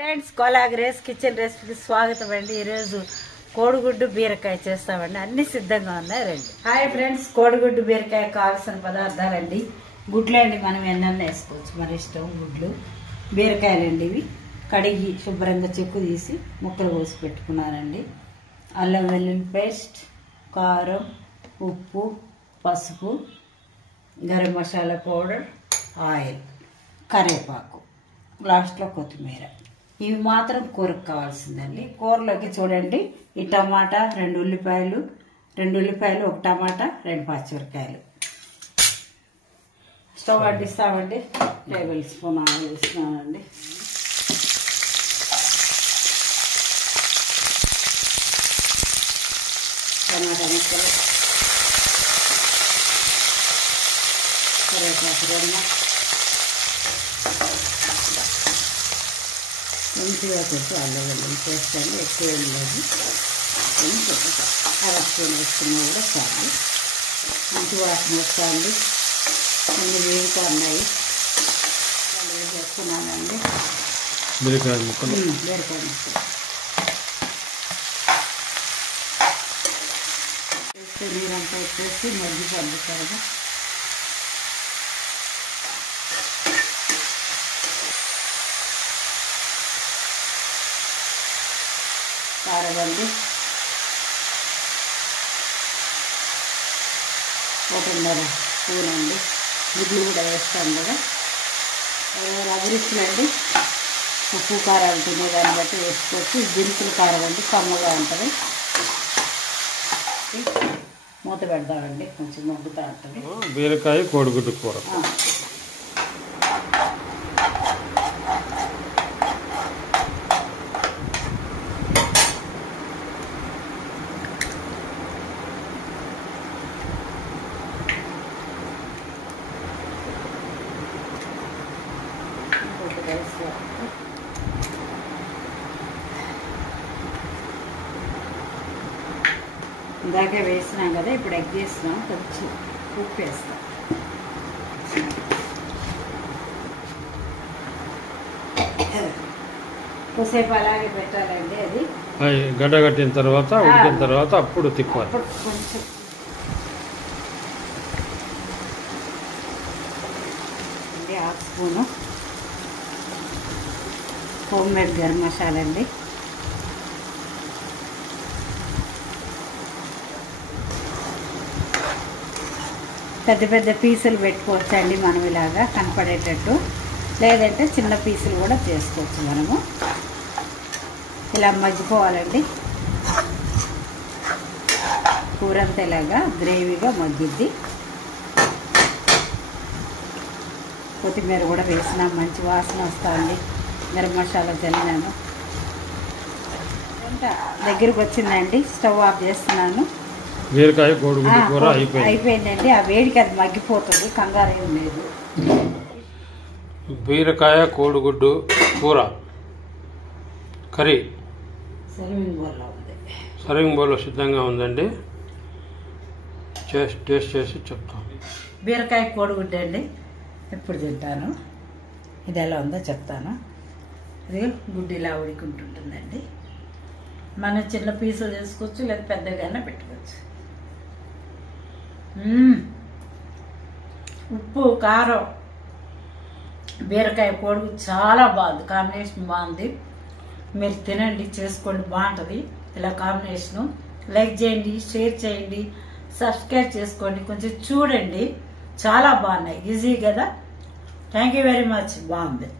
Friends కోలాగ్రేస్ kitchen రెసిపీకి స్వాగతం అండి. ఈరోజు కోడిగుడ్డు బీరకాయ చేస్తామండి. అన్ని సిద్ధంగా ఉన్నాయి, రండి. హాయ్ ఫ్రెండ్స్, కోడిగుడ్డు బీరకాయ కావాల్సిన పదార్థాలండి. గుడ్లు అండి, మనం ఎన్నెన్న వేసుకోవచ్చు, మన ఇష్టం. గుడ్లు, బీరకాయలండి, ఇవి కడిగి శుభ్రంగా చెక్కు తీసి ముక్కలు కోసి పెట్టుకున్నానండి. అల్లం వెల్లుల్లి పేస్ట్, కారం, ఉప్పు, పసుపు, గరం మసాలా పౌడర్, ఆయిల్, కరివేపాకు, లాస్ట్లో కొత్తిమీర. ఇవి మాత్రం కూరకు కావాల్సిందండి. కూరలోకి చూడండి, ఈ టమాటా, రెండు ఉల్లిపాయలు, ఒక టమాటా, 2 పచ్చిమిరకాయలు. స్టవ్ అంటిస్తామండి. టేబుల్ స్పూన్ ఆయిల్ వేస్తున్నానండి. టమాటా ముక్కలు, కరివేపాకు రెమ్మ, మంచిగా పెట్టి అల్లం వెల్లుల్లి పేస్ట్ అండి. ఎక్కువ లేదు, కొంచెం అరస్పూన్ వేసుకున్నా కూడా చాలు. మంచి వాసన వస్తుంది. అన్ని వేగుతూ ఉన్నాయి. వేసుకున్నానండి బీరకాయ ముక్కలు. వేస్తే నీరంతా వచ్చేసి మజ్జి పండుతారు. కారబండి, 1.5 స్పూన్ అండి. గుడ్లు కూడా వేస్తాం కదా, అభిరుచులండి. ఉప్పు కారాలు తినేదాన్ని బట్టి వేసుకోవచ్చు. దినుసులు కారం అండి, కమ్మగా ఉంటుంది. మూత పెడదామండి, కొంచెం మగ్గుతూ ఉంటుంది. బీరకాయ కోడిగుడ్డు కూర. ఇందాకే వేసినాం కదా, ఇప్పుడు ఎగ్ వేసినాం. కొంచెం ఉప్పు వేస్తాం. కొద్దిసేపు అలాగే పెట్టాలండి. అది గడ్డ కట్టిన తర్వాత, ఉడికిన తర్వాత అప్పుడు తిప్పాలి. కొంచెం అండి, 1/2 spoon home made garam masala అండి. పెద్ద పెద్ద పీసులు పెట్టుకోవచ్చండి మనం, ఇలాగా కనపడేటట్టు. లేదంటే చిన్న పీసులు కూడా చేసుకోవచ్చు మనము. ఇలా మగ్గిపోవాలండి. కూరంతా ఇలాగా గ్రేవీగా మగ్గిద్ది. కొత్తిమీర కూడా వేసినాం, మంచి వాసన వస్తుంది. గరం మసాలా చల్లినాను. దగ్గరికి వచ్చిందండి. స్టవ్ ఆఫ్ చేస్తున్నాను. బీరకాయ కోడిగుడ్డు కూర అయిపోయిందండి. ఆ వేడికి అది మగ్గిపోతుంది, కంగారు ఏం లేదు. బీరకాయ కోడిగుడ్డు కూర కర్రీ సర్వింగ్ బౌల్లో సిద్ధంగా ఉందండి. టేస్ట్ చేసి చెప్తాం. బీరకాయ కోడిగుడ్డు అండి, ఎప్పుడు తింటాను. ఇది ఎలా ఉందో చెప్తాను. అది గుడ్డు ఇలా ఉడికుంటుంటుందండి. మనం చిన్న పీసులు చేసుకోవచ్చు, లేదా పెద్దగానే పెట్టుకోవచ్చు. ఉప్పు, కారం, బీరకాయ కోడిగుడ్డు చాలా బాగుంది. కాంబినేషన్ బాగుంది. మీరు తినండి, చేసుకోండి, బాగుంటుంది ఇలా కాంబినేషను. లైక్ చేయండి, షేర్ చేయండి, సబ్స్క్రైబ్ చేసుకోండి, కొంచెం చూడండి. చాలా బాగున్నాయి, ఈజీ కదా. Thank you very much. బాగుంది.